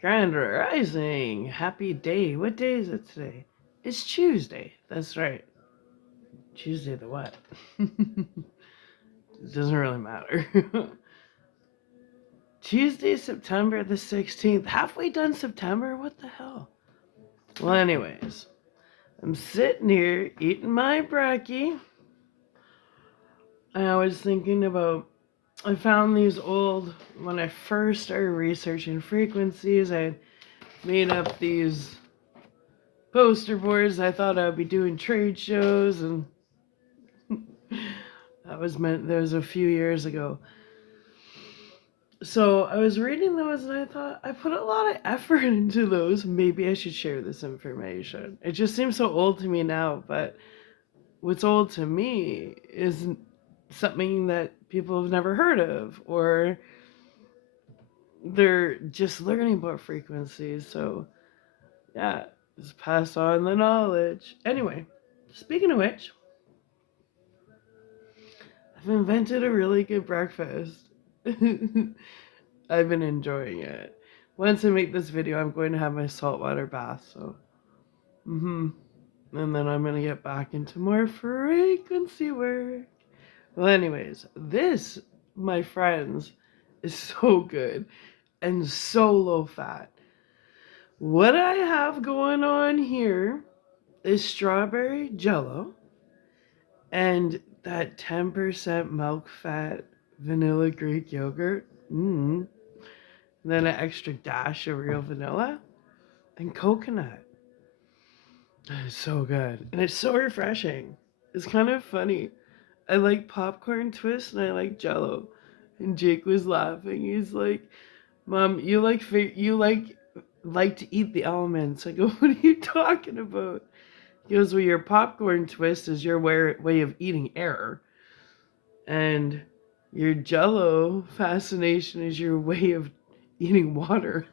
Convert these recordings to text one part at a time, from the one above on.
Grand Rising. Happy day. What day is it today? It's Tuesday. That's right. Tuesday the what? It doesn't really matter. Tuesday, September the 16th. Halfway done September? What the hell? Well, anyways, I'm sitting here eating my brekkie. I was thinking about, I found these old, when I first started researching frequencies, I made up these poster boards. I thought I would be doing trade shows, and that was a few years ago. So I was reading those and I thought I put a lot of effort into those. Maybe I should share this information. It just seems so old to me now, but what's old to me is something that people have never heard of, or they're just learning about frequencies. So yeah, just pass on the knowledge. Anyway, speaking of which, I've invented a really good breakfast. I've been enjoying it. Once I make this video, I'm going to have my saltwater bath, so. And then I'm going to get back into more frequency work. Well, anyways, this, my friends, is so good and so low fat. What I have going on here is strawberry jello and that 10% milk fat vanilla Greek yogurt. Then an extra dash of real vanilla and coconut. It's so good. And it's so refreshing. It's kind of funny. I like popcorn twists and I like jello. And Jake was laughing. He's like, "Mom, you like to eat the elements." I go, "What are you talking about?" He goes, "Well, your popcorn twist is your way of eating air. And your jello fascination is your way of eating water."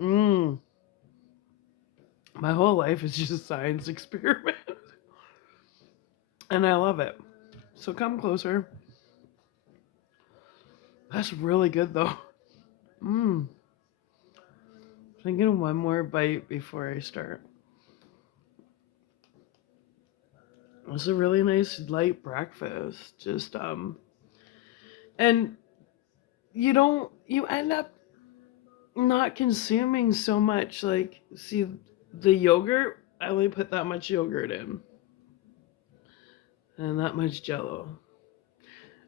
Mmm. My whole life is just a science experiment. And I love it. So come closer. That's really good though. Mmm. Thinking one more bite before I start. It's a really nice light breakfast. And you end up not consuming so much. Like, see, the yogurt, I only put that much yogurt in. And that much jello.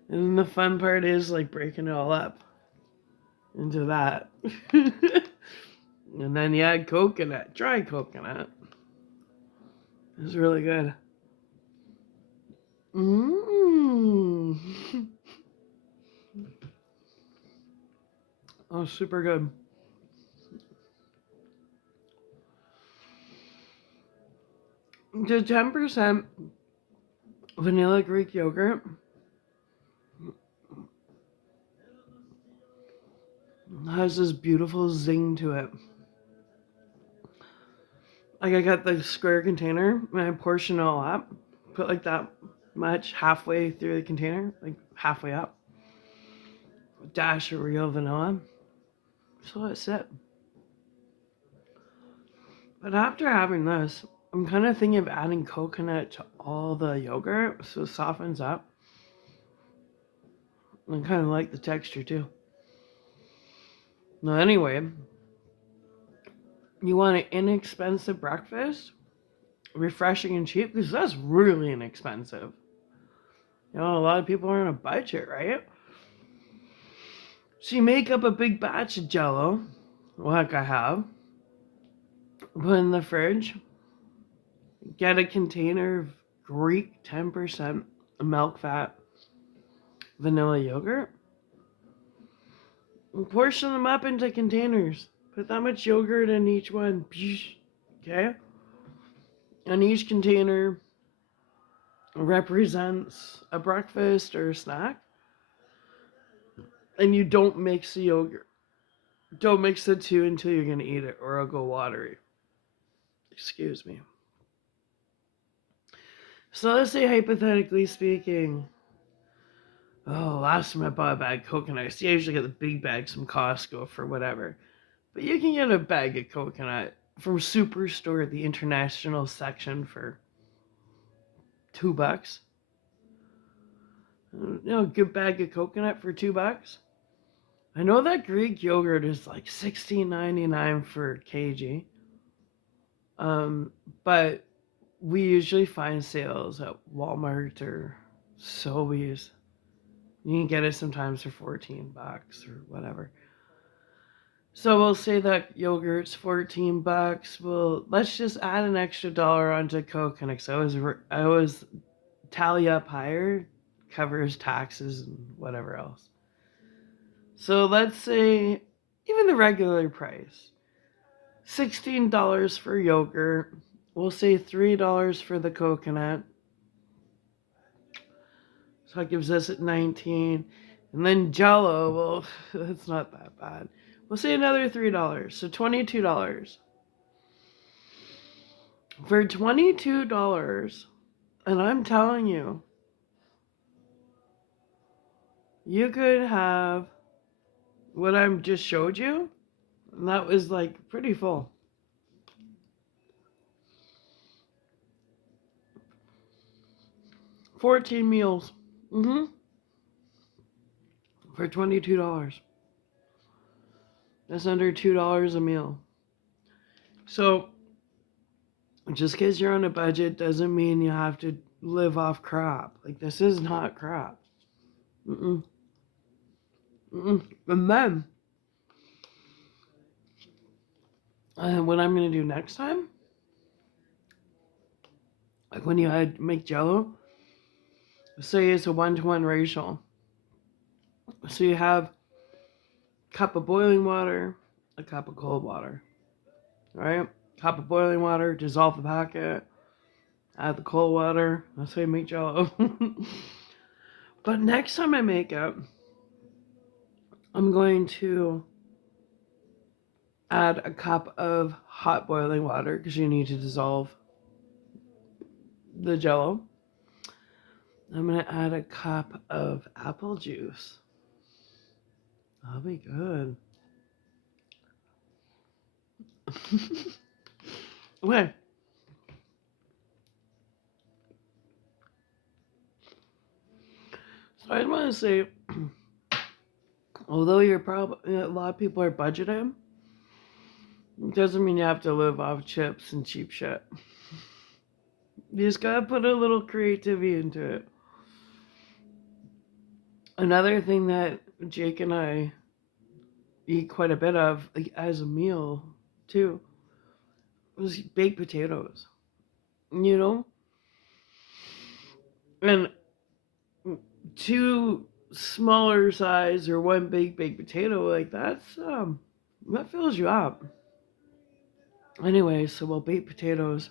And then the fun part is like breaking it all up into that. And then you add coconut, dry coconut. It's really good. Mmm. Oh, super good. The 10% vanilla Greek yogurt has this beautiful zing to it. Like, I got the square container and I portion it all up. Put like that much halfway through the container, like halfway up. A dash of real vanilla. So that's it. But after having this, I'm kind of thinking of adding coconut to all the yogurt so it softens up. I kind of like the texture too. Now, anyway, you want an inexpensive breakfast, refreshing and cheap, because that's really inexpensive. You know, a lot of people are on a budget, right? So you make up a big batch of jello, like I have, put in the fridge, get a container of Greek 10% milk fat vanilla yogurt, and portion them up into containers. Put that much yogurt in each one. Okay? And each container represents a breakfast or a snack. And you don't mix the yogurt. Don't mix the two until you're going to eat it, or it'll go watery. Excuse me. So let's say, hypothetically speaking, Oh, last time I bought a bag of coconuts, you usually get the big bags from Costco for whatever. But you can get a bag of coconut from Superstore, the international section, for $2. A good bag of coconut for $2. I know that Greek yogurt is like $16.99 for kg. Um, but we usually find sales at Walmart or Sobeys. You can get it sometimes for $14 or whatever. So we'll say that yogurt's $14. Well, let's just add an extra dollar onto coconut. So I always tally up higher, covers taxes and whatever else. So let's say even the regular price, $16 for yogurt. We'll say $3 for the coconut. So that gives us at 19. And then Jello, well, that's not that bad. We'll say another $3. So $22. For $22, and I'm telling you, you could have what I just showed you, and that was like pretty full. 14 meals. For $22. That's under $2 a meal. So, just because you're on a budget doesn't mean you have to live off crap. Like, this is not crap. Mm-mm. Mm-mm. And then, what I'm going to do next time, like when you make Jello, say it's a 1-to-1 ratio. So you have a cup of boiling water, a cup of cold water, right? Cup of boiling water, dissolve the packet, add the cold water. That's how you make Jello. But next time I make it, I'm going to add a cup of hot boiling water because you need to dissolve the Jello. I'm going to add a cup of apple juice. That'll be good. Okay. So I want to say, although a lot of people are budgeting, it doesn't mean you have to live off chips and cheap shit. You just gotta put a little creativity into it. Another thing that Jake and I eat quite a bit of, like as a meal too, was baked potatoes. You know, and two smaller size or one big baked potato, like that fills you up. Anyway, so we'll bake potatoes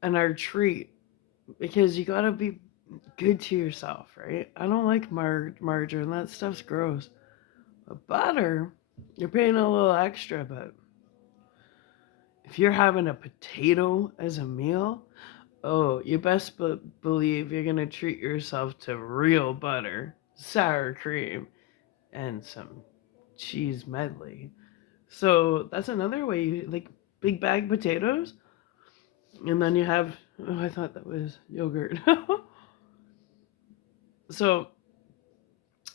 and our treat, because you gotta be good to yourself, right? I don't like margarine. That stuff's gross. But butter, you're paying a little extra, but if you're having a potato as a meal, oh, you best believe you're gonna treat yourself to real butter, sour cream, and some cheese medley. So that's another way you like big bag potatoes, and then you have. Oh, I thought that was yogurt. So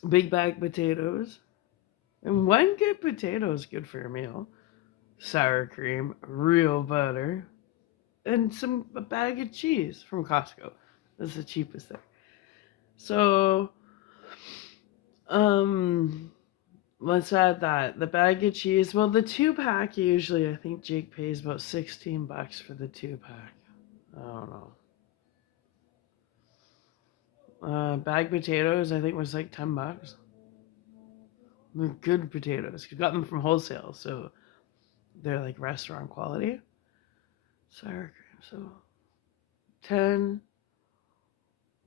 big bag potatoes, and one good potato is good for your meal. Sour cream, real butter, and a bag of cheese from Costco. That's the cheapest thing. So, um, let's add that. The bag of cheese. Well, the 2-pack usually, I think Jake pays about $16 for the 2-pack. I don't know. Bag potatoes, I think was like $10. They're good potatoes. You got them from wholesale, so they're like restaurant quality. Sour cream. So 10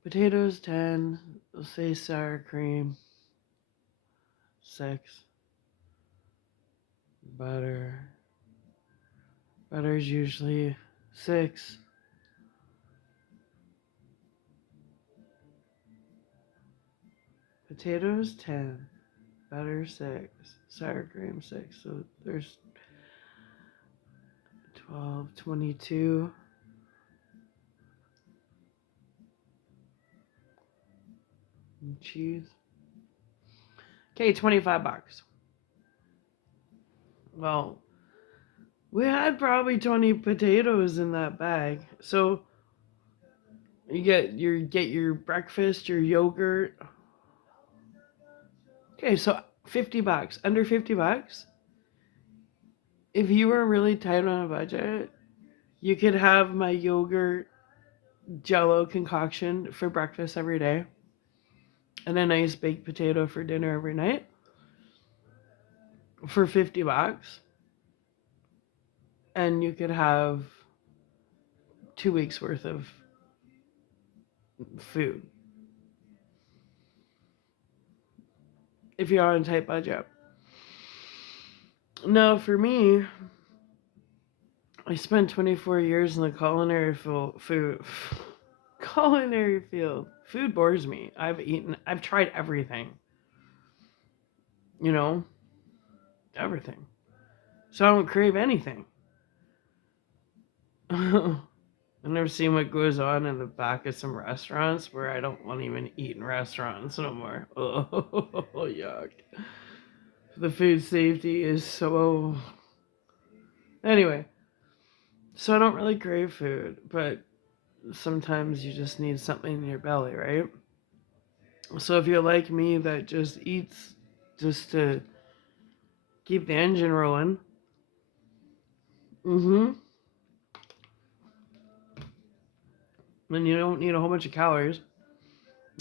potatoes, 10. We'll say sour cream 6. Butter. Butter's usually 6. Potatoes 10, butter 6, sour cream 6. So there's 12, 22. And cheese. Okay, $25. Well, we had probably 20 potatoes in that bag. So you get your breakfast, your yogurt. Okay, so $50, under $50. If you were really tight on a budget, you could have my yogurt Jello concoction for breakfast every day, and a nice baked potato for dinner every night for $50, and you could have 2 weeks worth of food if you're on a tight budget. Now, for me, I spent 24 years in the culinary field. Food bores me. I've tried everything. You know, everything. So I don't crave anything. I've never seen what goes on in the back of some restaurants where I don't want to even eat in restaurants no more. Oh, yuck. The food safety is so... Anyway, so I don't really crave food, but sometimes you just need something in your belly, right? So if you're like me that just eats just to keep the engine rolling, then you don't need a whole bunch of calories.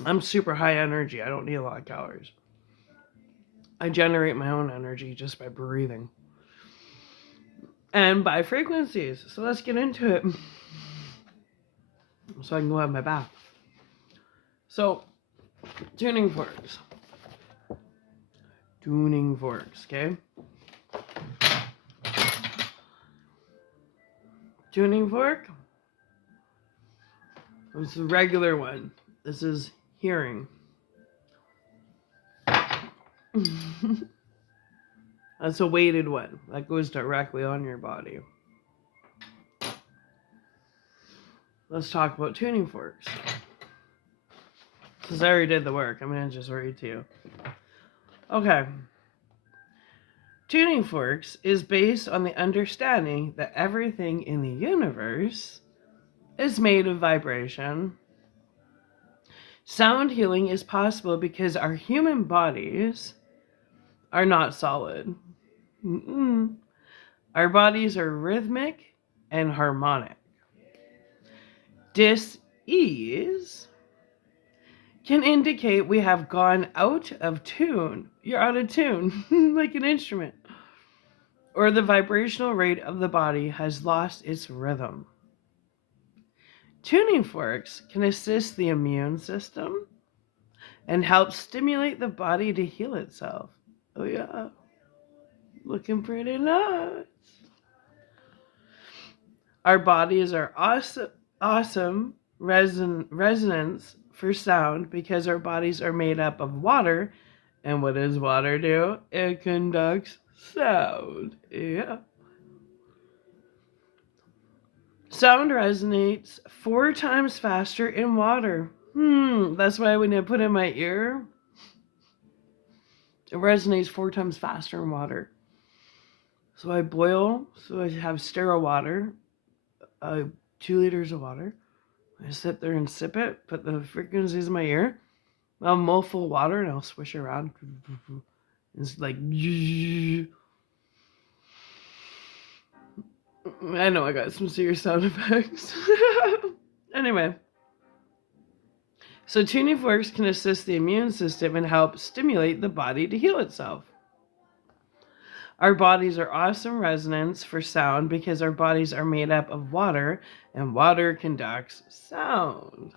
I'm super high energy. I don't need a lot of calories. I generate my own energy just by breathing. And by frequencies. So let's get into it. So I can go have my bath. So, tuning forks. Tuning forks, okay? Tuning fork. This is a regular one. This is hearing. That's a weighted one. That goes directly on your body. Let's talk about tuning forks. Since I already did the work, I'm going to just read to you. Okay. Tuning forks is based on the understanding that everything in the universe is made of vibration. Sound healing is possible because our human bodies are not solid. Our bodies are rhythmic and harmonic. Dis-ease can indicate we have gone out of tune. You're out of tune, like an instrument. Or the vibrational rate of the body has lost its rhythm. Tuning forks can assist the immune system and help stimulate the body to heal itself. Oh yeah, looking pretty nice. Our bodies are awesome resonance for sound because our bodies are made up of water. And what does water do? It conducts sound. Yeah. Sound resonates 4 times faster in water. That's why when I put it in my ear, it resonates 4 times faster in water. So I boil, so I have sterile water, 2 liters of water. I sit there and sip it, put the frequencies in my ear. I'll mull full water and I'll swish around. It's like... I know I got some serious sound effects. Anyway. So tuning forks can assist the immune system and help stimulate the body to heal itself. Our bodies are awesome resonance for sound because our bodies are made up of water, and water conducts sound.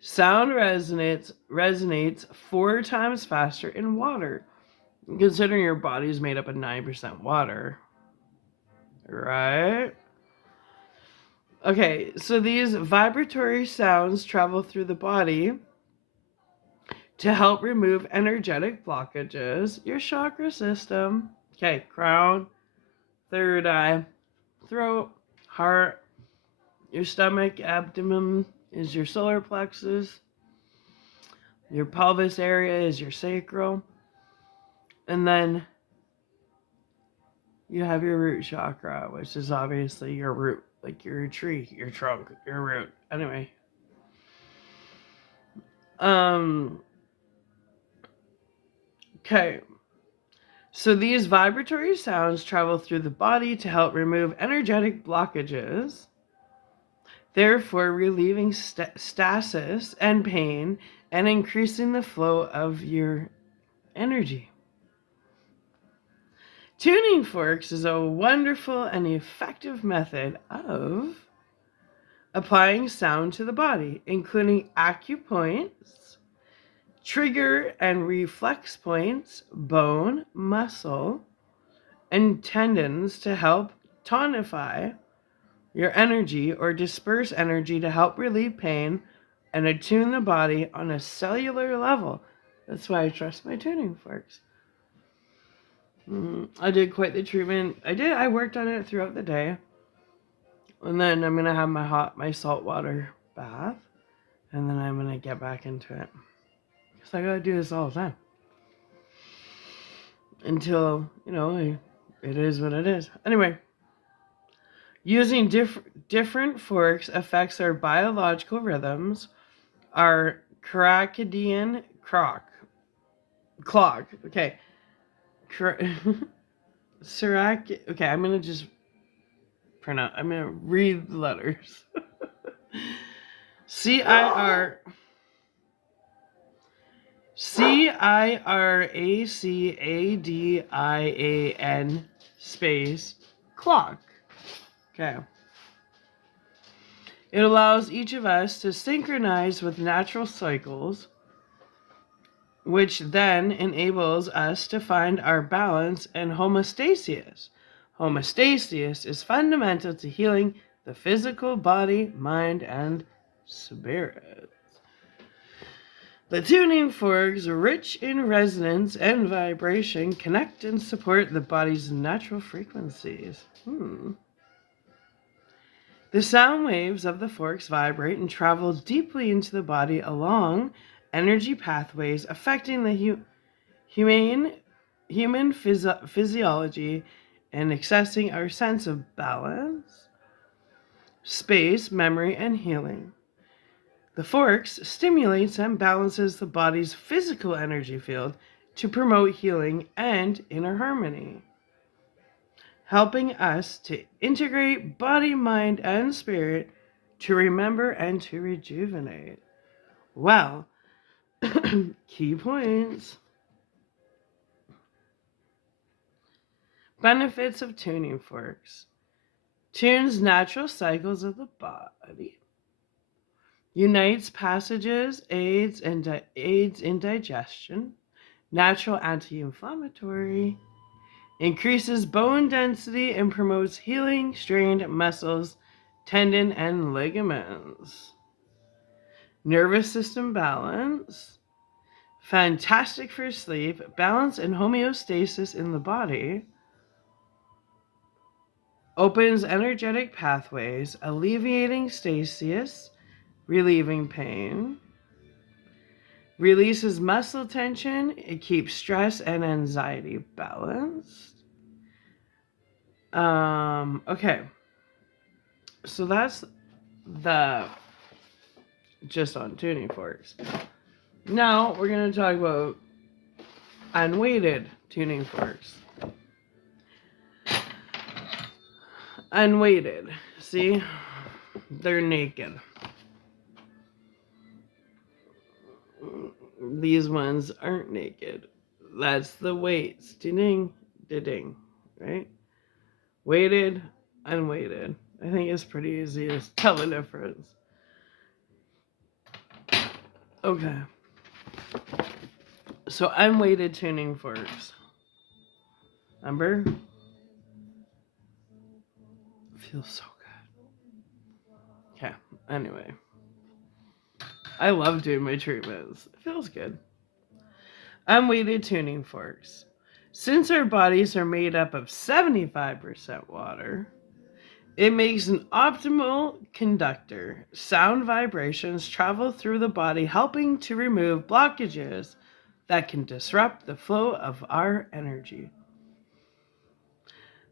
Sound resonates 4 times faster in water. Considering your body is made up of 9% water. Right? Okay, so these vibratory sounds travel through the body to help remove energetic blockages, your chakra system. Okay, crown, third eye, throat, heart, your stomach, abdomen is your solar plexus, your pelvis area is your sacral, and then you have your root chakra, which is obviously your root, like your tree, your trunk, your root. Anyway. Okay. So these vibratory sounds travel through the body to help remove energetic blockages, therefore relieving stasis and pain and increasing the flow of your energy. Tuning forks is a wonderful and effective method of applying sound to the body, including acupoints, trigger and reflex points, bone, muscle, and tendons to help tonify your energy or disperse energy to help relieve pain and attune the body on a cellular level. That's why I trust my tuning forks. I did quite the treatment. I worked on it throughout the day. And then I'm going to have my saltwater bath. And then I'm going to get back into it. Because I got to do this all the time. Until, it is what it is. Anyway. Using different forks affects our biological rhythms, our circadian clock. Okay. Okay, I'm going to just I'm going to read the letters. CIRACADIAN space clock. Okay. It allows each of us to synchronize with natural cycles, which then enables us to find our balance and homeostasis. Homeostasis is fundamental to healing the physical body, mind, and spirit. The tuning forks, rich in resonance and vibration, connect and support the body's natural frequencies. The sound waves of the forks vibrate and travel deeply into the body along energy pathways affecting the human physiology and accessing our sense of balance, space, memory, and healing. The forks stimulates and balances the body's physical energy field to promote healing and inner harmony, helping us to integrate body, mind, and spirit to remember and to rejuvenate. Well, key points. Benefits of tuning forks. Tunes natural cycles of the body. Unites passages, aids in digestion. Natural anti-inflammatory. Increases bone density and promotes healing strained muscles, tendon, and ligaments. Nervous system balance. Fantastic for sleep, balance and homeostasis in the body. Opens energetic pathways, alleviating stasis, relieving pain. Releases muscle tension. It keeps stress and anxiety balanced. Okay. So that's the just on tuning forks. Now we're going to talk about unweighted tuning forks. Unweighted. See? They're naked. These ones aren't naked. That's the weights. Ding, ding, right? Weighted, unweighted. I think it's pretty easy to tell the difference. Okay. So unweighted tuning forks. Remember? Feels so good. Okay. Anyway. I love doing my treatments. It feels good. Unweighted tuning forks. Since our bodies are made up of 75% water, it makes an optimal conductor. Sound vibrations travel through the body, helping to remove blockages that can disrupt the flow of our energy.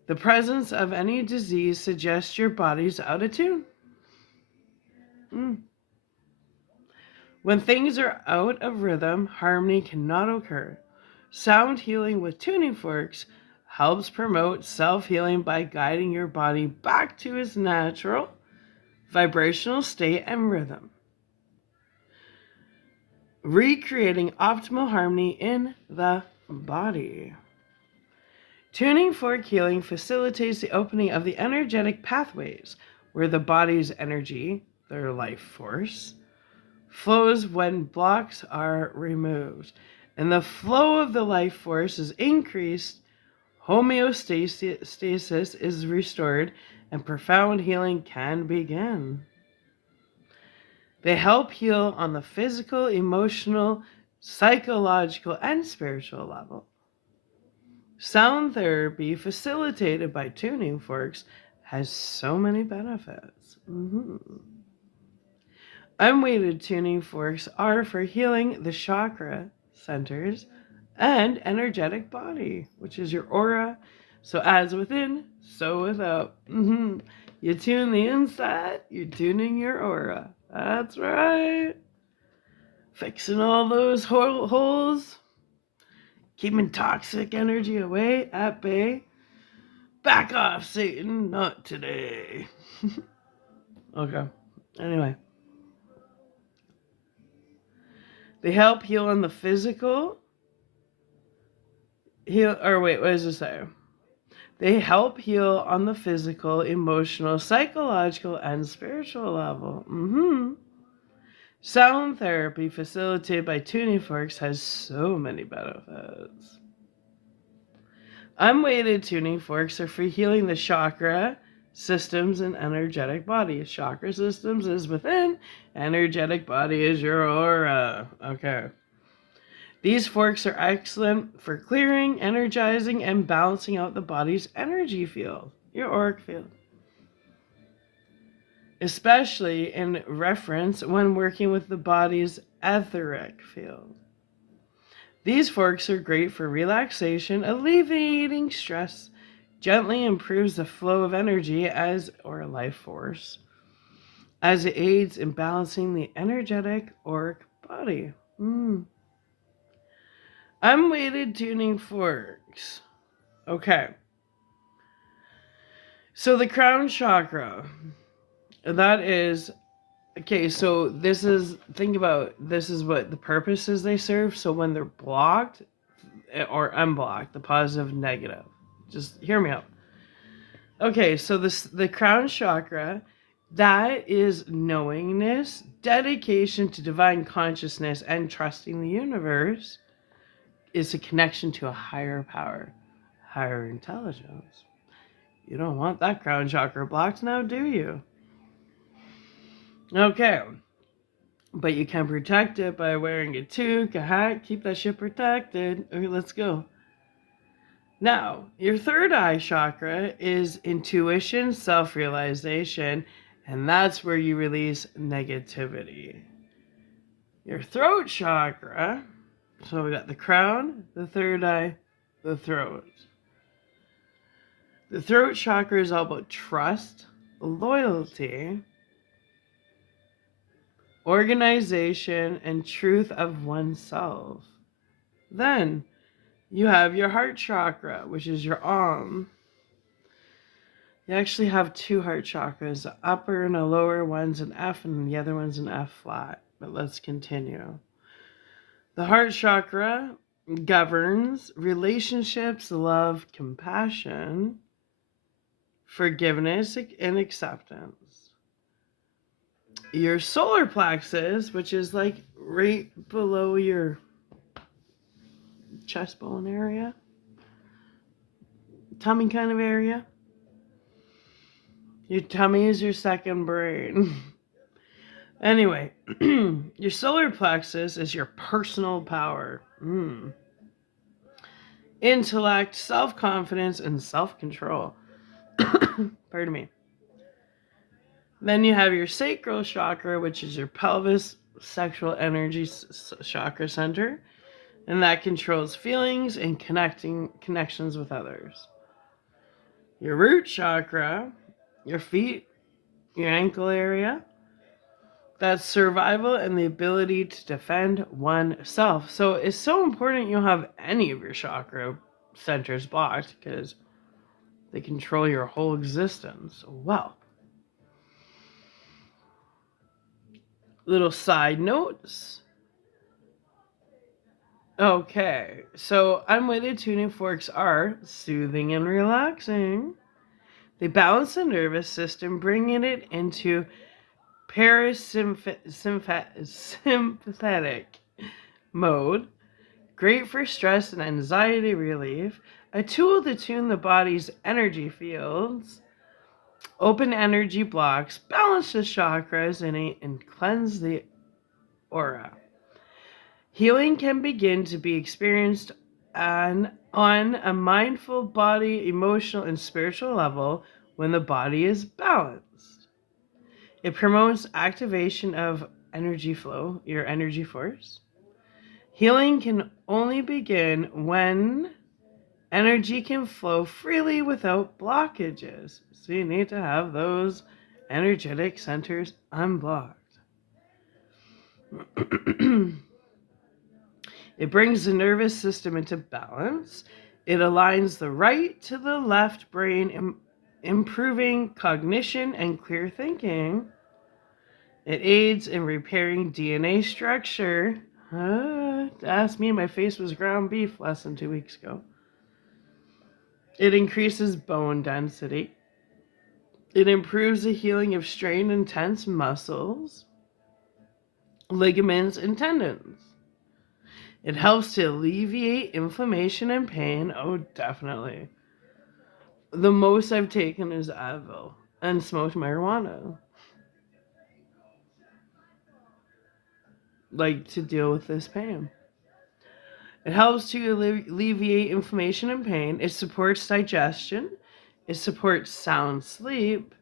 The presence of any disease suggests your body's out of tune. When things are out of rhythm, harmony cannot occur. Sound healing with tuning forks helps promote self-healing by guiding your body back to its natural vibrational state and rhythm, recreating optimal harmony in the body. Tuning fork healing facilitates the opening of the energetic pathways where the body's energy, their life force, flows when blocks are removed. And the flow of the life force is increased, homeostasis is restored, and profound healing can begin. They help heal on the physical, emotional, psychological, and spiritual level. Sound therapy facilitated by tuning forks has so many benefits. Unweighted tuning forks are for healing the chakra centers and energetic body, which is your aura. So as within, so without. You tune the inside, you're tuning your aura. That's right. Fixing all those holes, keeping toxic energy away, at bay. Back off, Satan, not today. Okay, anyway. They help heal on the physical. What does it say? They help heal on the physical, emotional, psychological, and spiritual level. Sound therapy facilitated by tuning forks has so many benefits. Unweighted tuning forks are for healing the chakra systems and energetic body. Chakra systems is within, energetic body is your aura. Okay. These forks are excellent for clearing, energizing, and balancing out the body's energy field, your auric field. Especially in reference when working with the body's etheric field. These forks are great for relaxation, alleviating stress, gently improves the flow of energy or life force, as it aids in balancing the energetic auric body. Unweighted tuning forks. Okay. So the crown chakra, that is, okay, so think about, this is what the purposes they serve. So when they're blocked or unblocked, the positive, negative, just hear me out. Okay, so the crown chakra, that is knowingness, dedication to divine consciousness, and trusting the universe is a connection to a higher power, higher intelligence. You don't want that crown chakra blocked now, do you? Okay. But you can protect it by wearing a toque, a hat, keep that shit protected. Okay, let's go. Now, your third eye chakra is intuition, self-realization, and that's where you release negativity. Your throat chakra, so we got the crown, the third eye, the throat. The throat chakra is all about trust, loyalty, organization, and truth of oneself. Then you have your heart chakra, which is your arm. You actually have two heart chakras, the upper and the lower one's an F and the other one's an F flat. But let's continue. The heart chakra governs relationships, love, compassion, forgiveness, and acceptance. Your solar plexus, which is like right below your chest bone area, tummy kind of area. Your tummy is your second brain. Anyway, your solar plexus is your personal power. intellect, self confidence, and self control. Pardon me. Then you have your sacral chakra, which is your pelvis sexual energy chakra center, and that controls feelings and connections with others. Your root chakra, your feet, your ankle area, that's survival and the ability to defend oneself. So it's so important you don't have any of your chakra centers blocked because they control your whole existence. Well, little side notes. Okay, so unweighted tuning forks are soothing and relaxing. They balance the nervous system, bringing it into parasympathetic mode. Great for stress and anxiety relief. A tool to tune the body's energy fields. Open energy blocks, balance the chakras, and cleanse the aura. Healing can begin to be experienced on a mindful body, emotional, and spiritual level when the body is balanced. It promotes activation of energy flow, your energy force. Healing can only begin when energy can flow freely without blockages. So you need to have those energetic centers unblocked. It brings the nervous system into balance. It aligns the right to the left brain, improving cognition and clear thinking. It aids in repairing DNA structure. Ask me, my face was ground beef less than 2 weeks ago. It increases bone density. It improves the healing of strained and tense muscles, ligaments, and tendons. It helps to alleviate inflammation and pain. Oh, definitely. The most I've taken is Advil and smoked marijuana. Like to deal with this pain. It helps to alleviate inflammation and pain. It supports digestion. It supports sound sleep.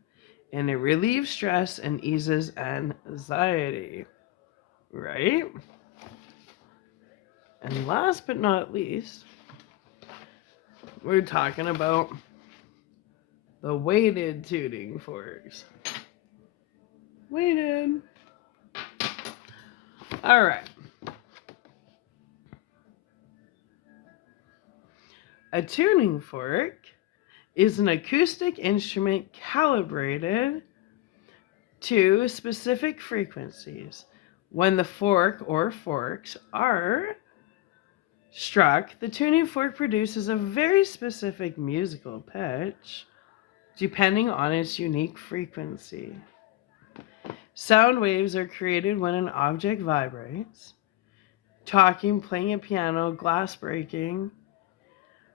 And it relieves stress and eases anxiety. Right? And last but not least, we're talking about the weighted tuning forks. Weighted. All right. A tuning fork is an acoustic instrument calibrated to specific frequencies. When the fork or forks are struck, the tuning fork produces a very specific musical pitch depending on its unique frequency. Sound waves are created when an object vibrates. Talking, playing a piano, glass breaking.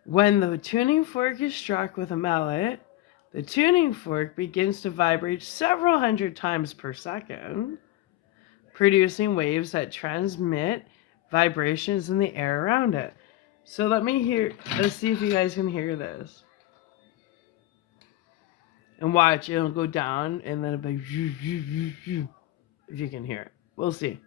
When the tuning fork is struck with a mallet, the tuning fork begins to vibrate several hundred times per second, producing waves that transmit vibrations in the air around it. So let's see if you guys can hear this. And watch, it'll go down and then it'll be if you can hear it. We'll see.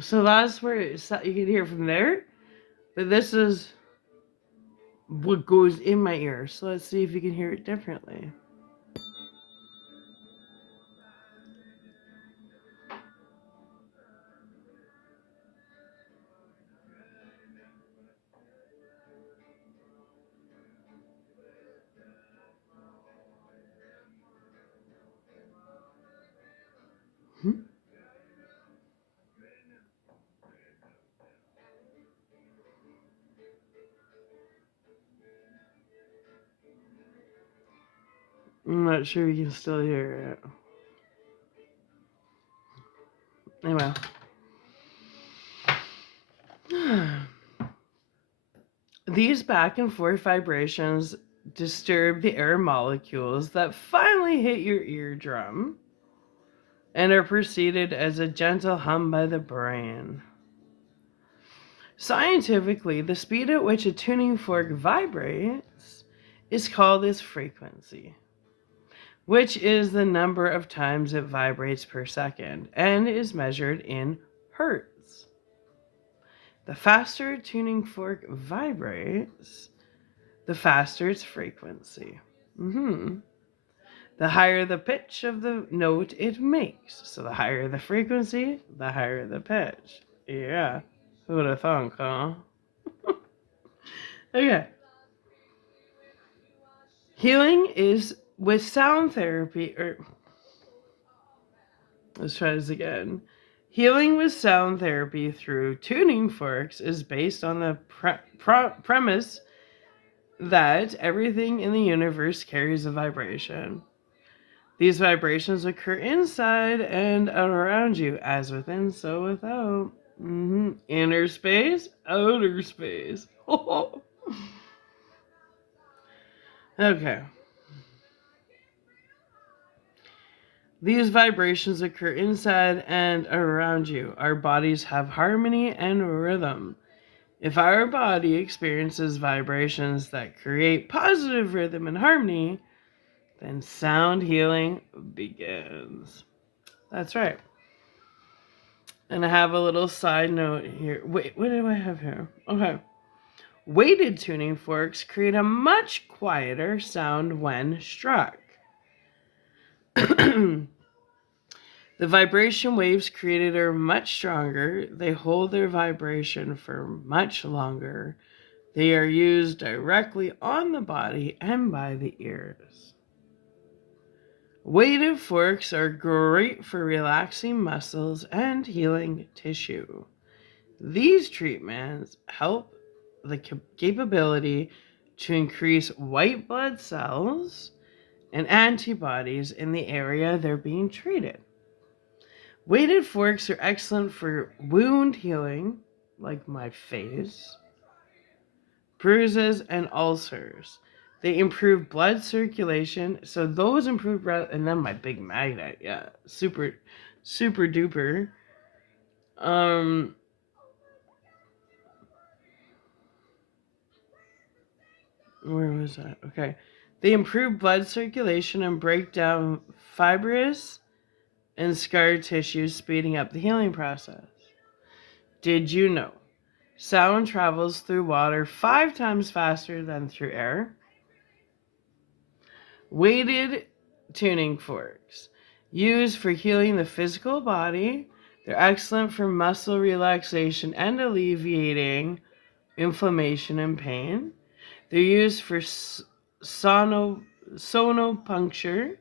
So that's where you can hear from there. But this is what goes in my ear. So let's see if you can hear it differently. Hmm? I'm not sure you can still hear it. Anyway. These back and forth vibrations disturb the air molecules that finally hit your eardrum and are preceded as a gentle hum by the brain. Scientifically, the speed at which a tuning fork vibrates is called its frequency, which is the number of times it vibrates per second and is measured in hertz. The faster a tuning fork vibrates, the faster its frequency. The higher the pitch of the note it makes. So the higher the frequency, the higher the pitch. Yeah. Who would have thunk, huh? Okay. Healing is with sound therapy, let's try this again. Healing with sound therapy through tuning forks is based on the premise that everything in the universe carries a vibration. These vibrations occur inside and around you, as within, so without. Inner space, outer space. Okay. These vibrations occur inside and around you. Our bodies have harmony and rhythm. If our body experiences vibrations that create positive rhythm and harmony, then sound healing begins. That's right. And I have a little side note here. Wait, what do I have here? Okay. Weighted tuning forks create a much quieter sound when struck. The vibration waves created are much stronger. They hold their vibration for much longer. They are used directly on the body and by the ears. Weighted forks are great for relaxing muscles and healing tissue. These treatments help the capability to increase white blood cells and antibodies in the area they're being treated. Weighted forks are excellent for wound healing, like my face, bruises, and ulcers. They improve blood circulation, so those improve, and then my big magnet, yeah, super duper. Where was that? Okay. They improve blood circulation and break down fibrous and scar tissue, speeding up the healing process. Did you know sound travels through water 5 times faster than through air? Weighted tuning forks, used for healing the physical body, they're excellent for muscle relaxation and alleviating inflammation and pain. They're used for sonopuncture,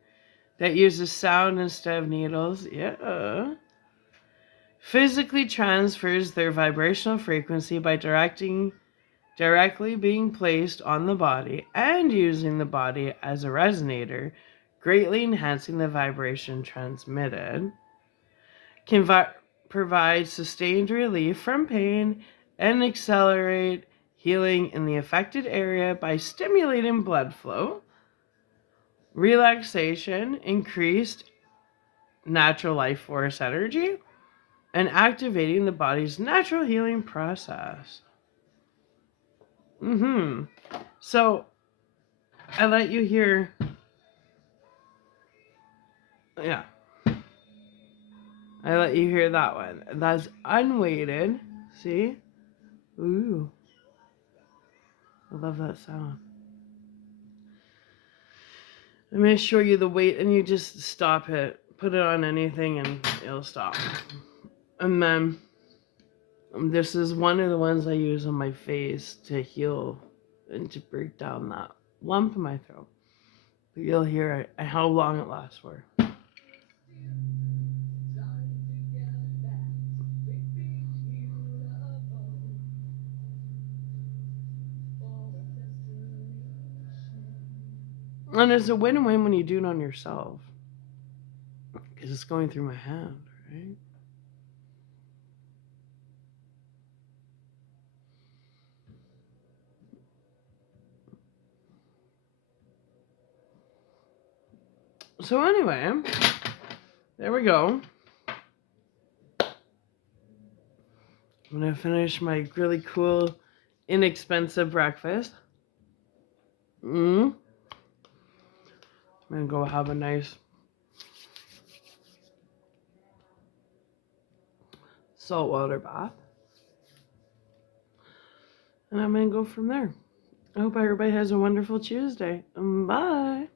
that uses sound instead of needles. Yeah. Physically transfers their vibrational frequency by directly being placed on the body and using the body as a resonator, greatly enhancing the vibration transmitted. Can provide sustained relief from pain and accelerate healing in the affected area by stimulating blood flow, relaxation, increased natural life force energy, and activating the body's natural healing process. So I let you hear, yeah, I let you hear that one. That's unweighted. See? Ooh, I love that sound. I'm going to show you the weight, and you just stop it. Put it on anything, and it'll stop. And then this is one of the ones I use on my face to heal and to break down that lump in my throat. But you'll hear how long it lasts for. And it's a win-win when you do it on yourself. Because it's going through my hand, right? So anyway, there we go. I'm going to finish my really cool, inexpensive breakfast. I'm going to go have a nice saltwater bath. And I'm going to go from there. I hope everybody has a wonderful Tuesday. Bye.